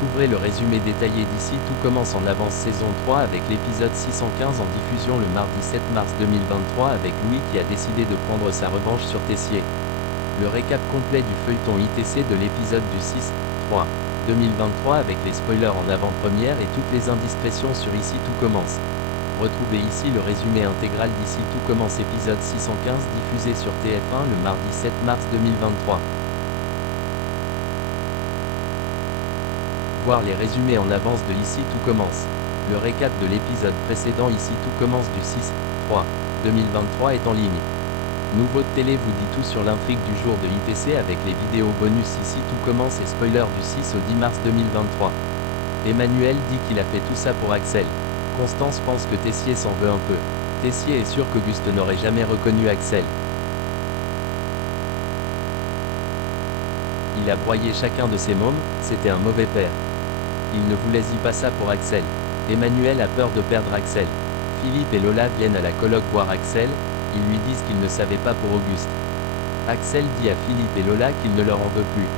Découvrez le résumé détaillé d'ici Tout commence en avance saison 3 avec l'épisode 615 en diffusion le mardi 7 mars 2023 avec Louis qui a décidé de prendre sa revanche sur Tessier. Le récap complet du feuilleton ITC de l'épisode du 6-3 2023 avec les spoilers en avant-première et toutes les indiscrétions sur Ici Tout commence. Retrouvez ici le résumé intégral d'Ici Tout commence épisode 615 diffusé sur TF1 le mardi 7 mars 2023. Voir les résumés en avance de Ici Tout commence. Le récap de l'épisode précédent Ici Tout commence du 6-3 2023 est en ligne. Nouveau de télé vous dit tout sur l'intrigue du jour de ITC avec les vidéos bonus Ici Tout commence et spoiler du 6 au 10 mars 2023. Emmanuel dit qu'il a fait tout ça pour Axel. Constance pense que Tessier s'en veut un peu. Tessier est sûr qu'Auguste n'aurait jamais reconnu Axel. Il a broyé chacun de ses mômes, c'était un mauvais père. Il ne voulait pas ça pour Axel. Emmanuel a peur de perdre Axel. Philippe et Lola viennent à la coloc voir Axel, ils lui disent qu'ils ne savaient pas pour Auguste. Axel dit à Philippe et Lola qu'il ne leur en veut plus.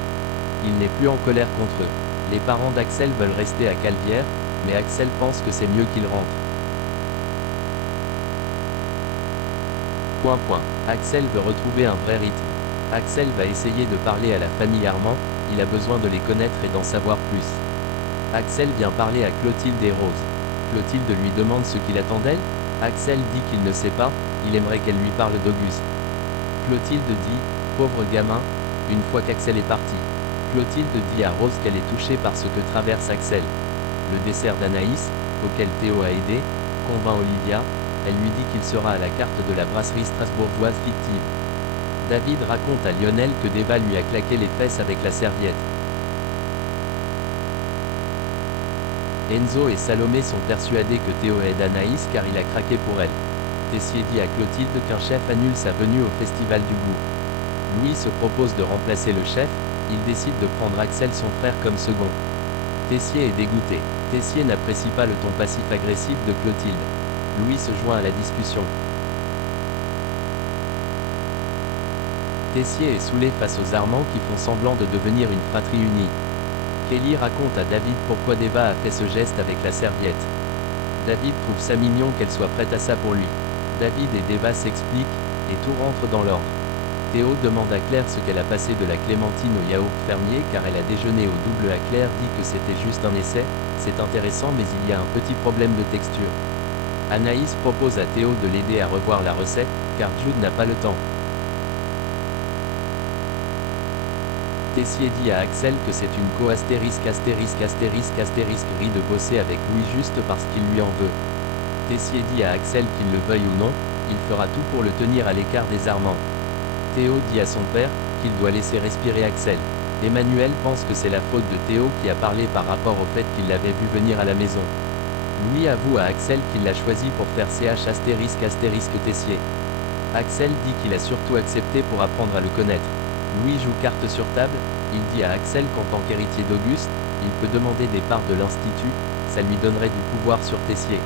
Il n'est plus en colère contre eux. Les parents d'Axel veulent rester à Calvière, mais Axel pense que c'est mieux qu'il rentre. Axel veut retrouver un vrai rythme. Axel va essayer de parler à la famille Armand, il a besoin de les connaître et d'en savoir plus. Axel vient parler à Clotilde et Rose. Clotilde lui demande ce qu'il attend d'elle. Axel dit qu'il ne sait pas, il aimerait qu'elle lui parle d'Auguste. Clotilde dit, pauvre gamin, une fois qu'Axel est parti. Clotilde dit à Rose qu'elle est touchée par ce que traverse Axel. Le dessert d'Anaïs, auquel Théo a aidé, convainc Olivia, elle lui dit qu'il sera à la carte de la brasserie strasbourgeoise fictive. David raconte à Lionel que Deva lui a claqué les fesses avec la serviette. Enzo et Salomé sont persuadés que Théo aide Anaïs car il a craqué pour elle. Tessier dit à Clotilde qu'un chef annule sa venue au Festival du Goût. Louis se propose de remplacer le chef, il décide de prendre Axel son frère comme second. Tessier est dégoûté. Tessier n'apprécie pas le ton passif-agressif de Clotilde. Louis se joint à la discussion. Tessier est saoulé face aux Armands qui font semblant de devenir une fratrie unie. Kelly raconte à David pourquoi Deva a fait ce geste avec la serviette. David trouve ça mignon qu'elle soit prête à ça pour lui. David et Deva s'expliquent, et tout rentre dans l'ordre. Théo demande à Claire ce qu'elle a passé de la clémentine au yaourt fermier car elle a déjeuné au double à Claire dit que c'était juste un essai, c'est intéressant mais il y a un petit problème de texture. Anaïs propose à Théo de l'aider à revoir la recette, car Jude n'a pas le temps. Tessier dit à Axel que c'est une co-astérisque rit de bosser avec Louis juste parce qu'il lui en veut. Tessier dit à Axel qu'il le veuille ou non, il fera tout pour le tenir à l'écart des Armands. Théo dit à son père qu'il doit laisser respirer Axel. Emmanuel pense que c'est la faute de Théo qui a parlé par rapport au fait qu'il l'avait vu venir à la maison. Louis avoue à Axel qu'il l'a choisi pour faire CH Tessier. Axel dit qu'il a surtout accepté pour apprendre à le connaître. Louis joue carte sur table, il dit à Axel qu'en tant qu'héritier d'Auguste, il peut demander des parts de l'Institut, ça lui donnerait du pouvoir sur Tessier.